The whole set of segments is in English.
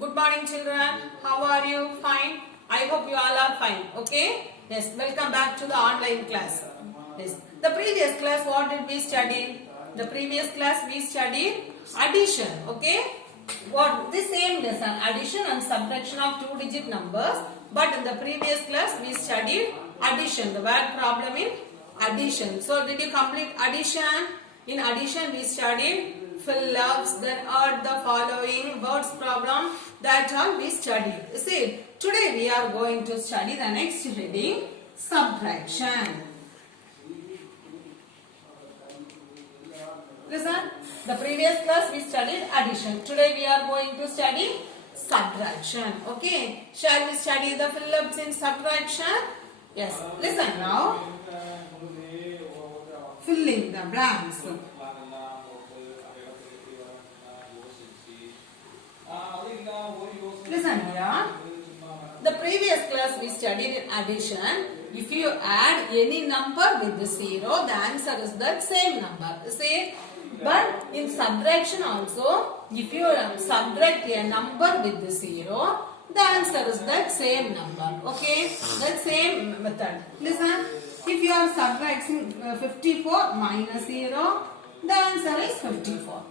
Good morning, children. How are you? Fine. I hope you all are fine. Okay? Yes. Welcome back to the online class. Yes. The previous class, what did we study? The previous class we studied addition. Okay? What the same lesson, addition and subtraction of two-digit numbers. But in the previous class we studied addition. The word problem in addition. So did you complete addition? In addition we studied fill ups, then add the following words problem, that all we studied. See, today we are going to study the next reading, subtraction. Listen, the previous class we studied addition. Today we are going to study subtraction. Okay, shall we study the fill ups in subtraction? Yes, listen now. Fill in the blanks. Listen here. The previous class we studied in addition. If you add any number with the zero, the answer is that same number. See? But in subtraction also, if you subtract a number with the zero, the answer is that same number. Okay? That same method. Listen. If you are subtracting 54 minus 0, the answer is 54.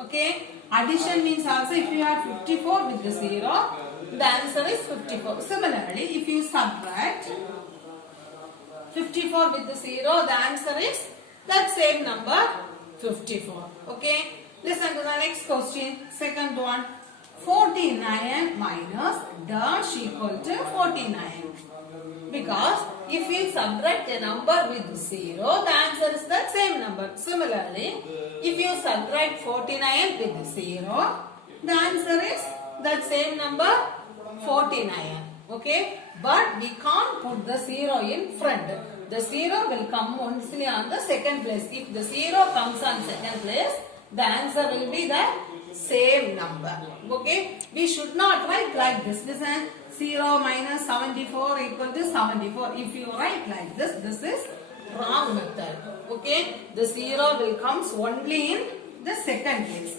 Okay? Addition means also if you add 54 with the 0, the answer is 54. Similarly, if you subtract 54 with the 0, the answer is that same number 54. Okay? Listen to the next question. Second one. 49 minus dash equal to 49. Because if we subtract a number with 0, the answer is the same number. Similarly, if you subtract 49 with 0, the answer is that same number 49. Okay? But we can't put the 0 in front. The 0 will come only on the second place. If the 0 comes on second place, the answer will be the same number. Okay? We should not write like this. Listen. 0 minus 74 equal to 74. If you write like this, this is wrong method. Okay? The 0 will comes only in the second place.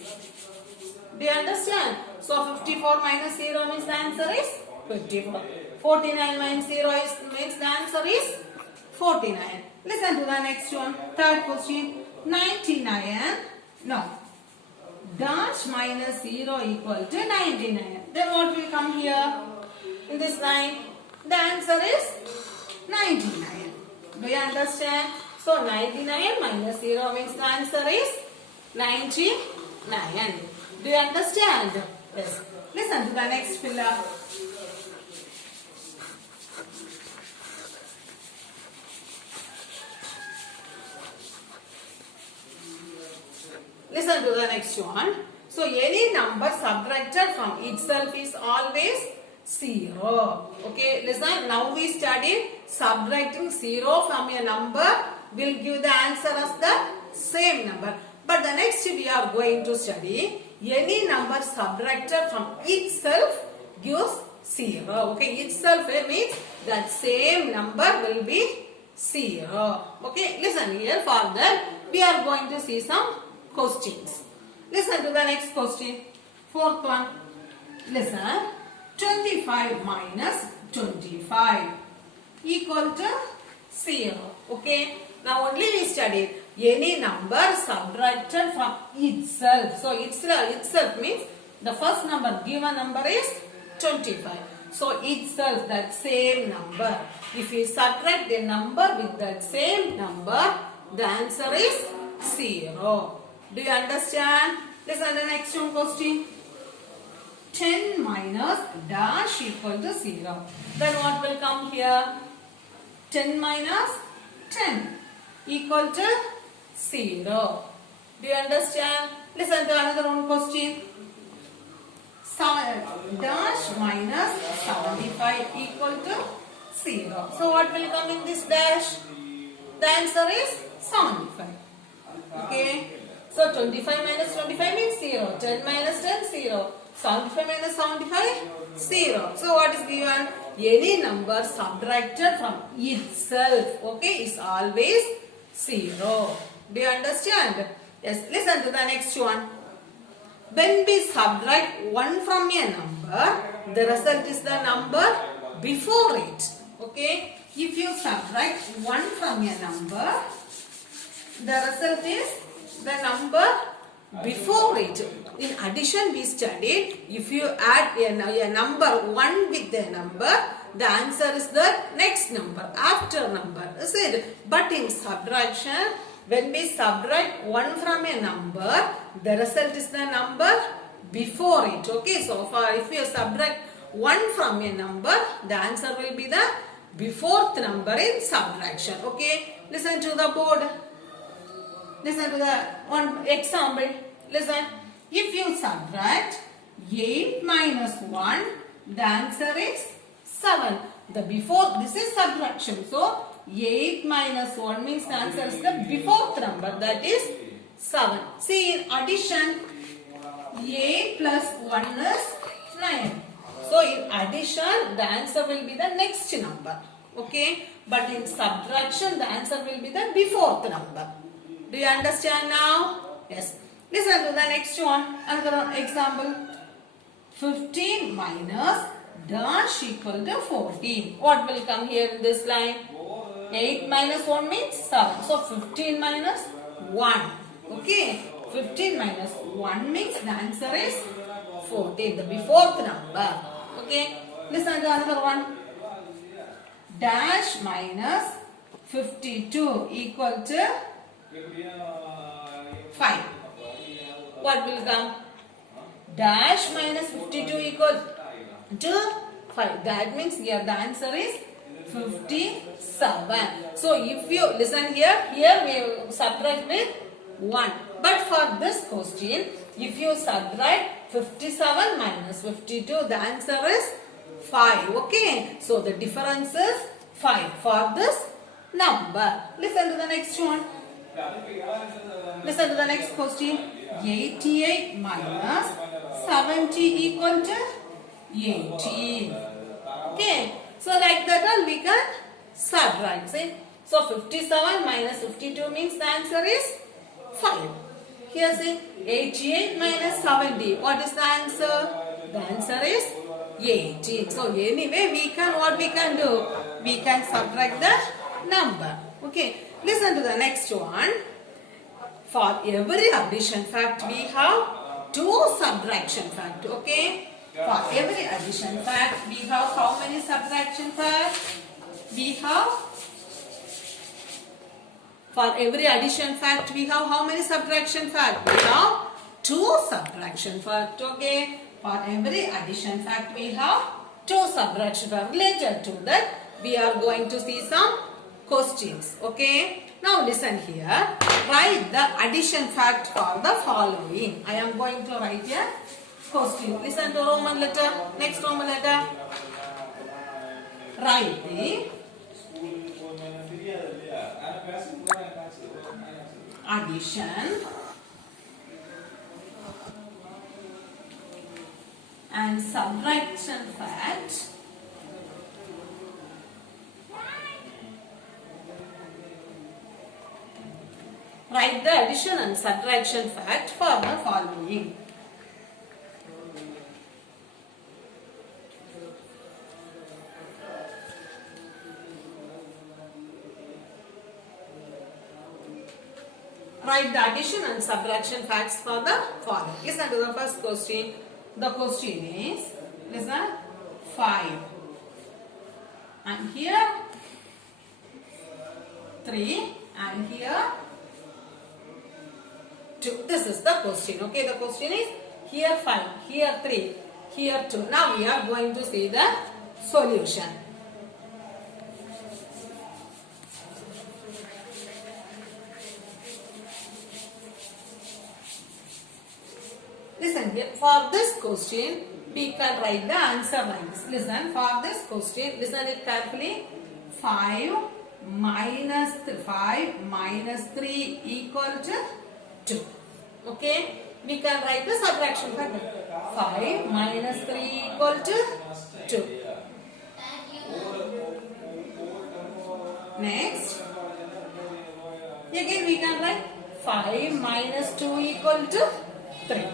Do you understand? So 54 minus 0 means the answer is 54. 49 minus 0 means the answer is 49. Listen to the next one. Third question. 99. No. Dash minus 0 equal to 99. Then what will come here? In this line, the answer is 99. Do you understand? So 99 minus 0 means the answer is 99. Do you understand? Yes. Listen to the next filler. Listen to the next one. So any number subtracted from itself is always 0. Okay, listen. Now we studied subtracting 0 from a number will give the answer as the same number. But the next we are going to study any number subtracted from itself gives 0. Okay, itself means that same number will be 0. Okay, listen here. For that we are going to see some questions. Listen to the next question. Fourth one. Listen. 25 minus 25 equal to 0. Okay. Now only we studied any number subtracted from itself. So itself means the first number, given number is 25. So itself, that same number. If we subtract a number with that same number, the answer is 0. Do you understand? Listen to the next one question. 10 minus dash equal to 0. Then what will come here? 10 minus 10 equal to 0. Do you understand? Listen to another one question. Dash minus 75 equal to 0. So what will come in this dash? The answer is 75. Okay. So 25 minus 25 means 0. 10 minus 10, 0. 75 minus 75, 0. So what is given? Any number subtracted from itself, okay, is always 0. Do you understand? Yes. Listen to the next one. when we subtract 1 from a number, the result is the number before it. Okay? If you subtract 1 from a number, the result is the number before it. In addition, we studied if you add a number 1 with the number, the answer is the next number, after number, is it? But in subtraction, when we subtract 1 from a number, the result is the number before it. Okay, so if you subtract 1 from a number, the answer will be the before number in subtraction. Okay, listen to the board. Listen to the one example. Listen. If you subtract 8 minus 1, the answer is 7. The before, this is subtraction. So, 8 minus 1 means the answer is the before number, that is 7. See, in addition, 8 plus 1 is 9. So, in addition, the answer will be the next number. Okay. But in subtraction, the answer will be the before number. Do you understand now? Yes. Listen to the next one. Another example. 15 minus dash equal to 14. What will come here in this line? 8 minus 1 means 7. So 15 minus 1. Okay. 15 minus 1 means the answer is 14. The before number. Okay. Listen to another one. Dash minus 52 equal to 5. What will come? Dash minus 52 equal to 5. That means here the answer is 57. So if you listen here we subtract with 1. But for this question, if you subtract 57 minus 52, the answer is 5. Okay. So the difference is 5 for this number. Listen to the next one. Listen to the next question. 88 minus 70 equal to 18. Okay. So like that we can subtract. See? So 57 minus 52 means the answer is 5. Here see 88 minus 70. What is the answer? The answer is 18. So anyway we can, what we can do? We can subtract the number. Okay. Listen to the next one. For every addition fact, we have 2 subtraction fact. Okay. For every addition fact, we have how many subtraction facts? We have, for every addition fact, we have how many subtraction fact? We have 2 subtraction fact. Okay. For every addition fact, we have 2 subtraction fact. Related to that, we are going to see some questions. Okay. Now listen here. Write the addition fact for the following. I am going to write a question. Listen to Roman letter. Next Roman letter. Write the addition and subtraction fact write the addition and subtraction fact for the following. Write the addition and subtraction facts for the following. Listen to the first question. The question is, listen, 5. And here 3 and here 2. This is the question. Okay, the question is here 5, here 3, here 2. Now we are going to see the solution. Listen here. For this question, we can write the answer like this. Listen, for this question, listen it carefully. 5 minus 3 equal to 2. Okay. We can write the subtraction factor. 5 minus 3 equal to 2. Next. Again we can write 5 minus 2 equal to 3.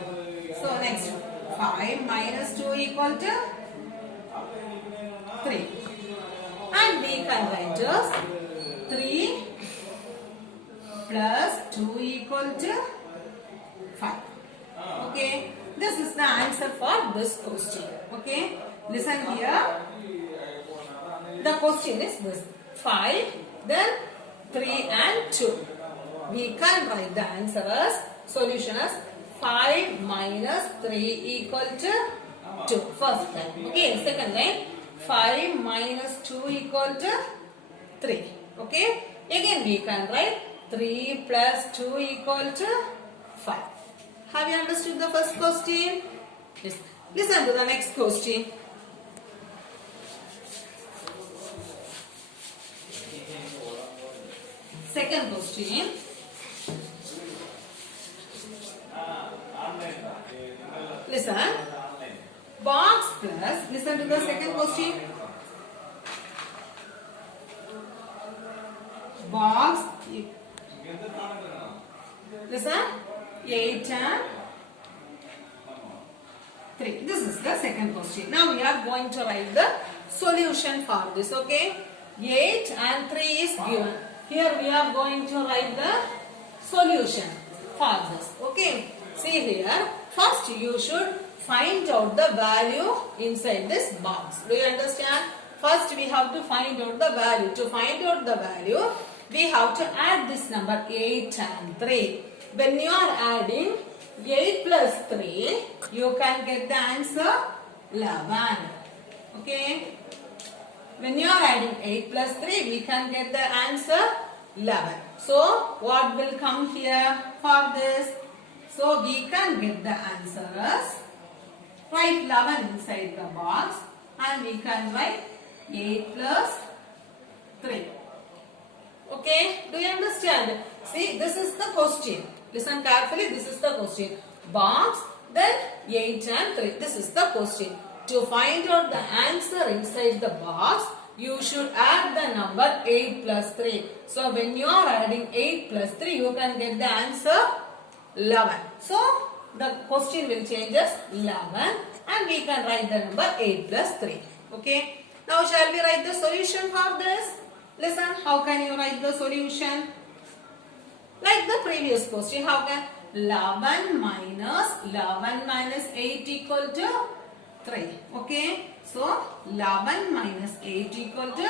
So next 5 minus 2 equal to 3. And we can write as 3 plus 2 equal to 5. Okay. This is the answer for this question. Okay. Listen here. The question is this. 5, then 3 and 2. We can write the answer as, solution as 5 minus 3 equal to 2. First line. Okay. Second line. 5 minus 2 equal to 3. Okay. Again we can write 3 plus 2 equal to 5. Have you understood the first question? Yes. Listen to the next question. Second question. Listen. Box plus, listen to the second question. Box, listen, 8 and 3. This is the second question. Now we are going to write the solution for this, okay? 8 and 3 is given. Here we are going to write the solution for this, okay? See here, first you should find out the value inside this box. Do you understand? First we have to find out the value. To find out the value, we have to add this number 8 and 3. When you are adding 8 plus 3, you can get the answer 11. Okay? When you are adding 8 plus 3, we can get the answer 11. So, what will come here for this? So, we can get the answer as, write 11 inside the box and we can write 8 plus 3. Okay, do you understand? See, this is the question. Listen carefully, this is the question. Box, then 8 and 3. This is the question. To find out the answer inside the box, you should add the number 8 plus 3. So, when you are adding 8 plus 3, you can get the answer 11. So, the question will change as 11 and we can write the number 8 plus 3. Okay. Now, shall we write the solution for this? Listen, how can you write the solution? Like the previous question, how can 11 minus 8 equal to 3. Okay. So, 11 minus 8 equal to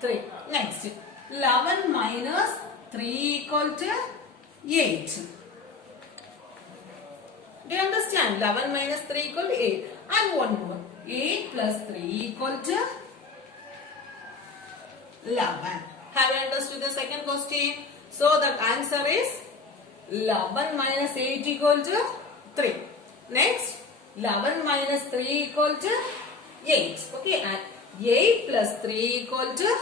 3. Next, 11 minus 3 equal to 8. Do you understand? 11 minus 3 equal to 8. And one more. 8 plus 3 equal to 11. Have you understood the second question? So, the answer is 11 minus 8 equal to 3. Next, 11 minus 3 equal to 8. Okay, and 8 plus 3 equal to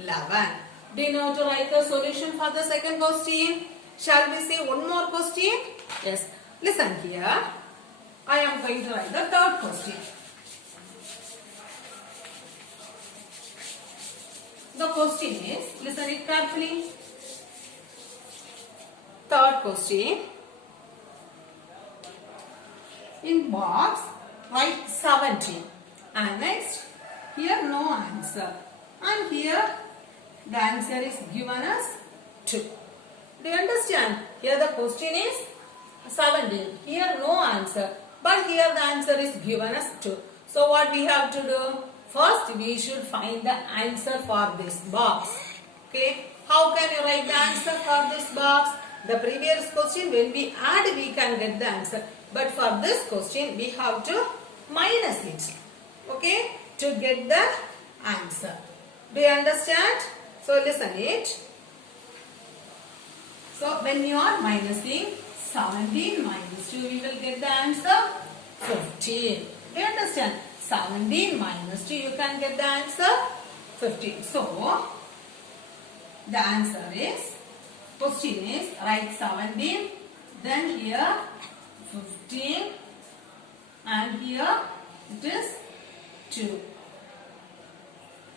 11. Do you know to write the solution for the second question? Shall we see one more question? Yes. Listen here. I am going to write the third question. The question is, listen it carefully. Third question. In box, write 17. And next, here no answer. And here, the answer is given as 2. Do you understand? Here the question is 17. Here no answer. But here the answer is given as 2. So what we have to do? First we should find the answer for this box. Okay. How can you write the answer for this box? The previous question, when we add, we can get the answer. But for this question, we have to minus it. Okay. To get the answer. Do you understand? So listen it. So when you are minusing 17 minus 2, we will get the answer 15. Do you understand? 17 minus 2, you can get the answer 15. So, the answer is, question is, write 17, then here 15 and here it is 2.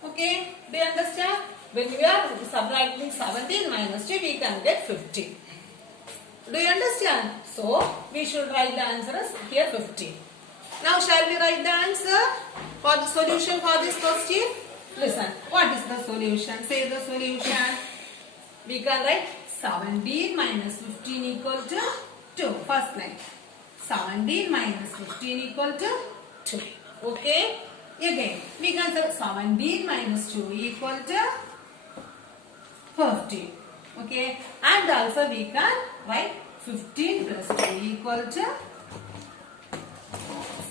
Okay, do you understand? When we are subtracting 17 minus 2, we can get 15. Do you understand? So we should write the answer as here 15. Now shall we write the answer for the solution for this question? Listen, what is the solution? Say the solution. We can write 17 minus 15 equal to 2. First line. 17 minus 15 equal to 2. Okay. Again, we can say 17 minus 2 equal to 15. Okay. And also we can write 15 plus 2 equal to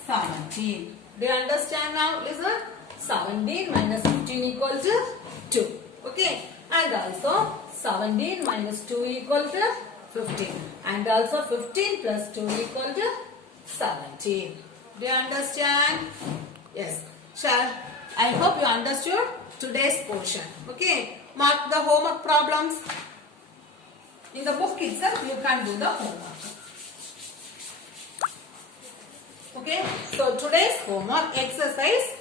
17. Do you understand now? Listen. 17 minus 15 equal to 2. Okay. And also 17 minus 2 equal to 15. And also 15 plus 2 equal to 17. Do you understand? Yes. I hope you understood today's portion. Okay. Mark the homework problems. In the book itself, you can do the homework. Okay. So today's homework exercise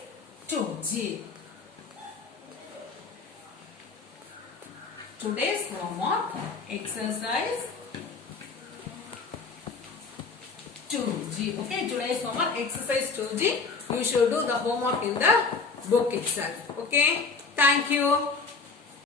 2G. Today's homework exercise 2G. Okay, today's homework exercise 2G. You should do the homework in the book itself. Okay, thank you.